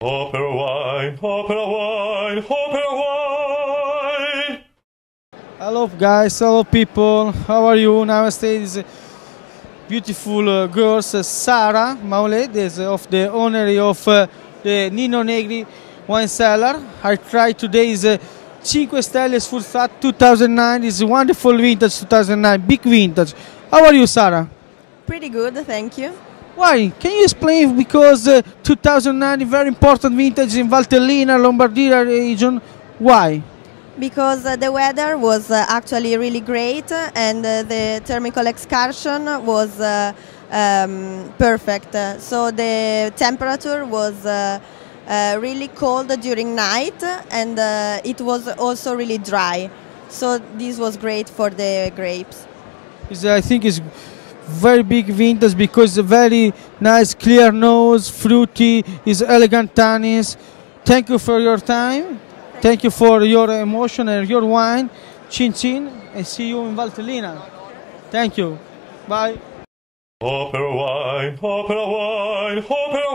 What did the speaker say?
Opera wine, opera wine, opera wine. Hello guys, hello people, how are you? Nowadays, beautiful girls, Sara Maulet, is of the owner of the Nino Negri wine cellar. I tried today's 5 Stelle Full Fat 2009, is wonderful vintage 2009, big vintage. How are you, Sara? Pretty good, thank you. Why? Can you explain? Because 2009 is very important vintage in Valtellina, Lombardia region. Why? Because the weather was actually really great and the thermical excursion was perfect. So the temperature was really cold during night and it was also really dry. So this was great for the grapes. I think it's very big vintage because very nice clear nose, fruity, is elegant tannins. Thank you for your time. Thank you for your emotion and your wine. Chin chin, and see you in Valtellina. Thank you. Bye. Opera wine, opera wine, opera